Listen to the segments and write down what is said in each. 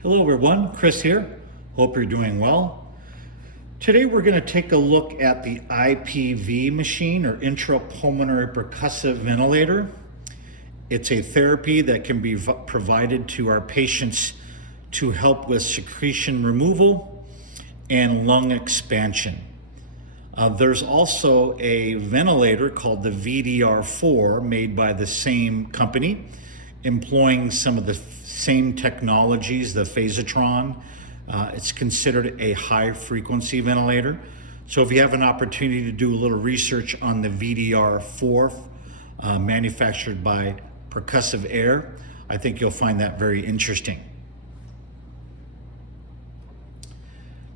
Hello everyone, Chris here. Hope you're doing well. Today we're going to take a look at the IPV machine, or Intrapulmonary Percussive Ventilator. It's a therapy that can be provided to our patients to help with secretion removal and lung expansion. There's also a ventilator called the VDR4 made by the same company, employing some of the same technologies, the phasotron. It's considered a high frequency ventilator. So if you have an opportunity to do a little research on the VDR4 manufactured by Percussive Air, I think you'll find that very interesting.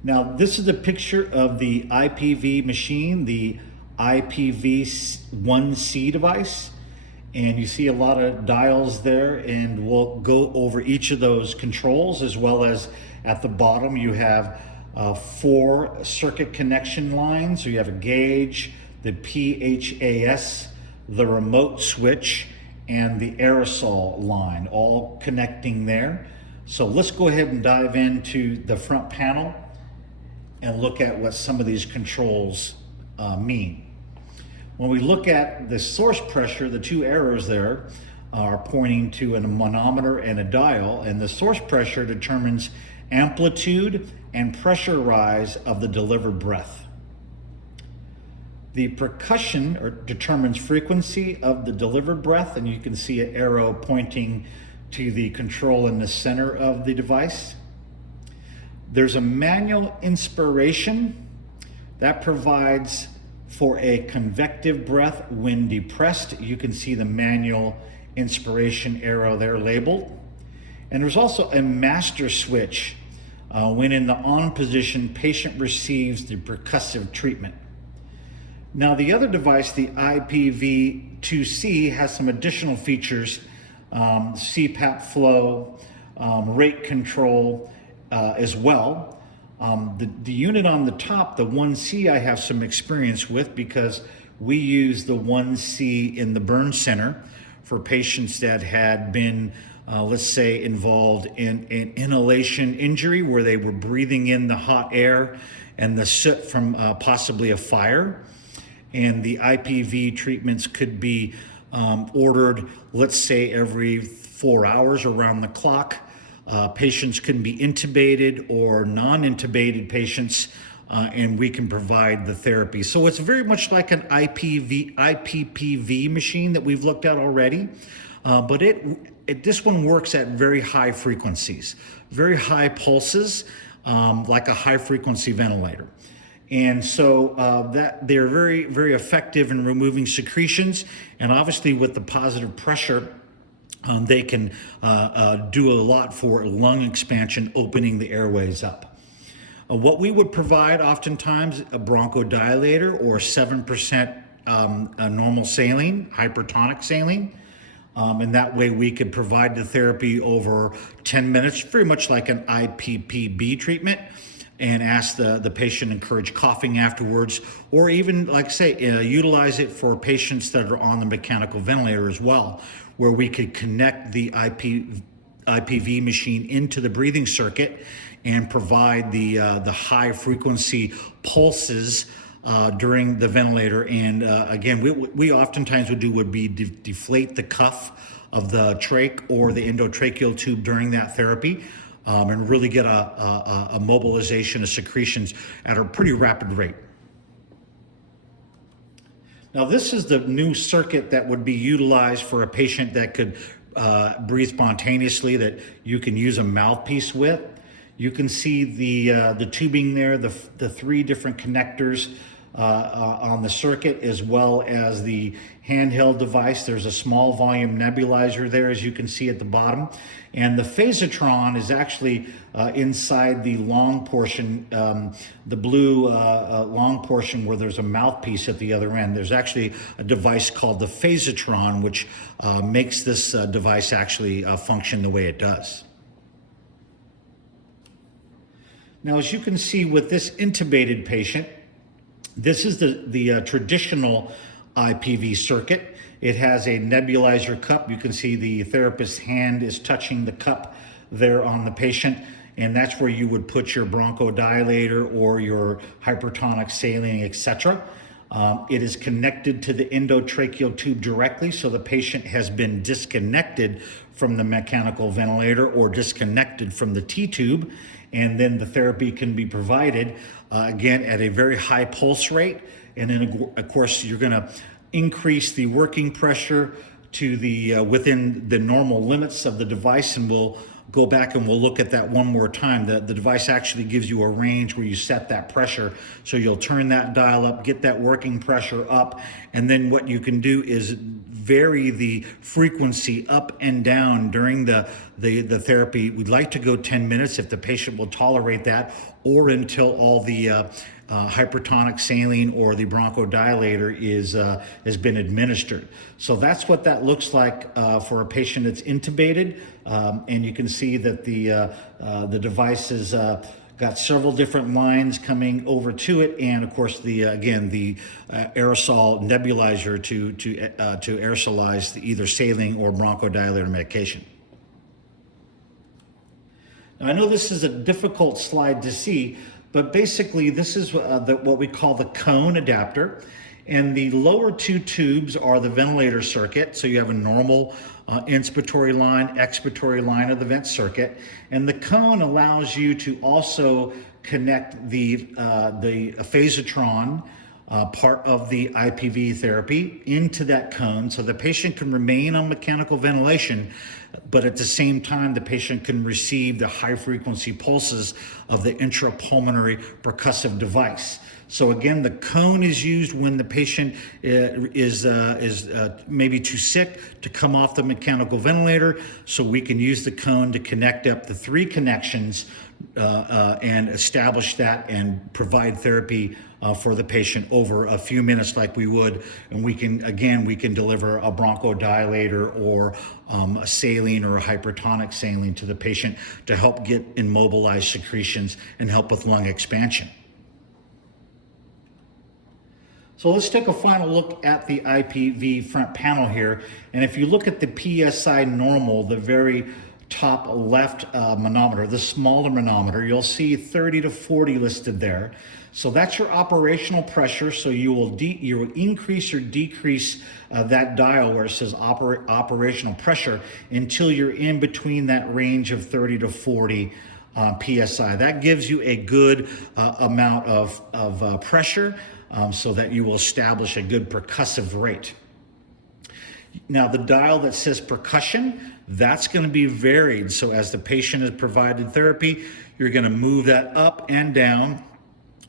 Now, this is a picture of the IPV machine, the IPV1C device. And you see a lot of dials there, and we'll go over each of those controls, as well as at the bottom you have 4 circuit connection lines. So you have a gauge, the PHAS, the remote switch, and the aerosol line, all connecting there. So let's go ahead and dive into the front panel and look at what some of these controls mean. When we look at the source pressure, the 2 arrows there are pointing to a manometer and a dial, and the source pressure determines amplitude and pressure rise of the delivered breath. The percussion determines frequency of the delivered breath, and you can see an arrow pointing to the control in the center of the device. There's a manual inspiration that provides for a convective breath when depressed. You can see the manual inspiration arrow there labeled. And there's also a master switch. When in the on position, patient receives the percussive treatment. Now, the other device, the IPV2C, has some additional features: CPAP flow, rate control as well. The unit on the top, the 1C, I have some experience with because we use the 1C in the burn center for patients that had been, let's say, involved in an inhalation injury where they were breathing in the hot air and the soot from possibly a fire. And the IPV treatments could be ordered, let's say, every 4 hours around the clock. Patients can be intubated or non-intubated patients, and we can provide the therapy. So it's very much like an IPPV machine that we've looked at already, but this one works at very high frequencies, very high pulses, like a high frequency ventilator. And so that they're very, very effective in removing secretions, and obviously with the positive pressure, they can do a lot for lung expansion, opening the airways up. What we would provide oftentimes, a bronchodilator or 7% normal saline, hypertonic saline. And that way we could provide the therapy over 10 minutes, very much like an IPPB treatment, and ask the patient, encourage coughing afterwards, or even, like I say, utilize it for patients that are on the mechanical ventilator as well, where we could connect the IPV machine into the breathing circuit and provide the high frequency pulses during the ventilator. And again, we oftentimes would be deflate the cuff of the trach or the endotracheal tube during that therapy, and really get a mobilization of secretions at a pretty rapid rate. Now, this is the new circuit that would be utilized for a patient that could breathe spontaneously, that you can use a mouthpiece with. You can see the tubing there, the 3 different connectors on the circuit, as well as the handheld device. There's a small volume nebulizer there, as you can see at the bottom. And the phasotron is actually inside the long portion, the blue long portion where there's a mouthpiece at the other end. There's actually a device called the phasotron, which makes this device actually function the way it does. Now, as you can see with this intubated patient, this is the traditional IPV circuit. It has a nebulizer cup. You can see the therapist's hand is touching the cup there on the patient, and that's where you would put your bronchodilator or your hypertonic saline, etc. It is connected to the endotracheal tube directly, so the patient has been disconnected from the mechanical ventilator or disconnected from the T-tube, and then the therapy can be provided, again, at a very high pulse rate. And then, of course, you're going to increase the working pressure to the within the normal limits of the device, and we'll go back and we'll look at that one more time. The device actually gives you a range where you set that pressure. So you'll turn that dial up, get that working pressure up, and then what you can do is vary the frequency up and down during the therapy. We'd like to go 10 minutes if the patient will tolerate that, or until all the hypertonic saline or the bronchodilator has been administered. So that's what that looks like for a patient that's intubated, and you can see that the device has got several different lines coming over to it, and of course the aerosol nebulizer to aerosolize the either saline or bronchodilator medication. Now, I know this is a difficult slide to see, but basically this is what we call the cone adapter. And the lower two tubes are the ventilator circuit. So you have a normal inspiratory line, expiratory line of the vent circuit. And the cone allows you to also connect the phasotron part of the IPV therapy into that cone, so the patient can remain on mechanical ventilation, but at the same time the patient can receive the high frequency pulses of the intrapulmonary percussive device. So again, the cone is used when the patient is maybe too sick to come off the mechanical ventilator, so we can use the cone to connect up the three connections and establish that and provide therapy for the patient over a few minutes like we would. And we can deliver a bronchodilator or a saline or a hypertonic saline to the patient to help get immobilized secretions and help with lung expansion. So let's take a final look at the IPV front panel here. And if you look at the PSI normal, the very top left manometer, the smaller manometer, you'll see 30 to 40 listed there. So that's your operational pressure. So you will increase or decrease that dial where it says operational pressure until you're in between that range of 30 to 40 PSI. That gives you a good amount of pressure so that you will establish a good percussive rate. Now the dial that says percussion, that's going to be varied. So as the patient is provided therapy, you're going to move that up and down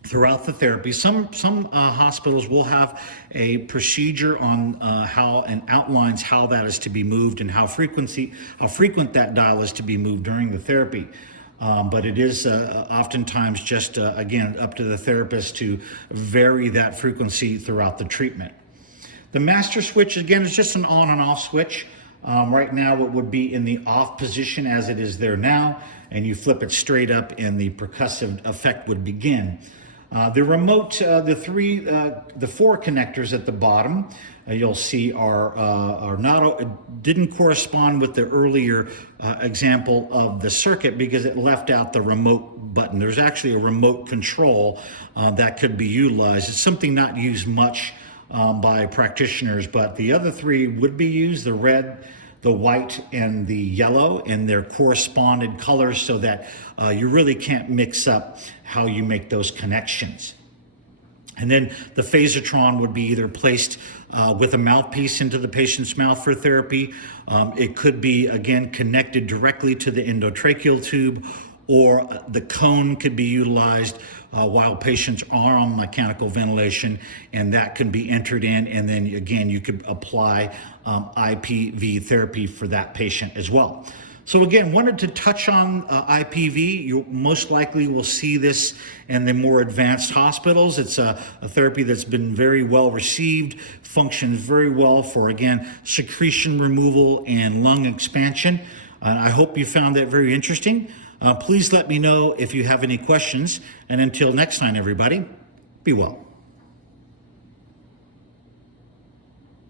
throughout the therapy. Some hospitals will have a procedure on how and outlines how that is to be moved and how frequent that dial is to be moved during the therapy. But it is oftentimes just, again, up to the therapist to vary that frequency throughout the treatment. The master switch, again, is just an on and off switch. Right now it would be in the off position as it is there now, and you flip it straight up and the percussive effect would begin. The remote, the four connectors at the bottom, you'll see didn't correspond with the earlier example of the circuit because it left out the remote button. There's actually a remote control that could be utilized. It's something not used much by practitioners, but the other three would be used: the red, the white, and the yellow, and their corresponded colors, so that you really can't mix up how you make those connections. And then the phasotron would be either placed with a mouthpiece into the patient's mouth for therapy. It could be, again, connected directly to the endotracheal tube, or the cone could be utilized while patients are on mechanical ventilation, and that can be entered in, and then again you could apply IPV therapy for that patient as well. So again, wanted to touch on IPV. You most likely will see this in the more advanced hospitals. It's a therapy that's been very well received, functions very well for, again, secretion removal and lung expansion. I hope you found that very interesting. Please let me know if you have any questions. And until next time, everybody, be well.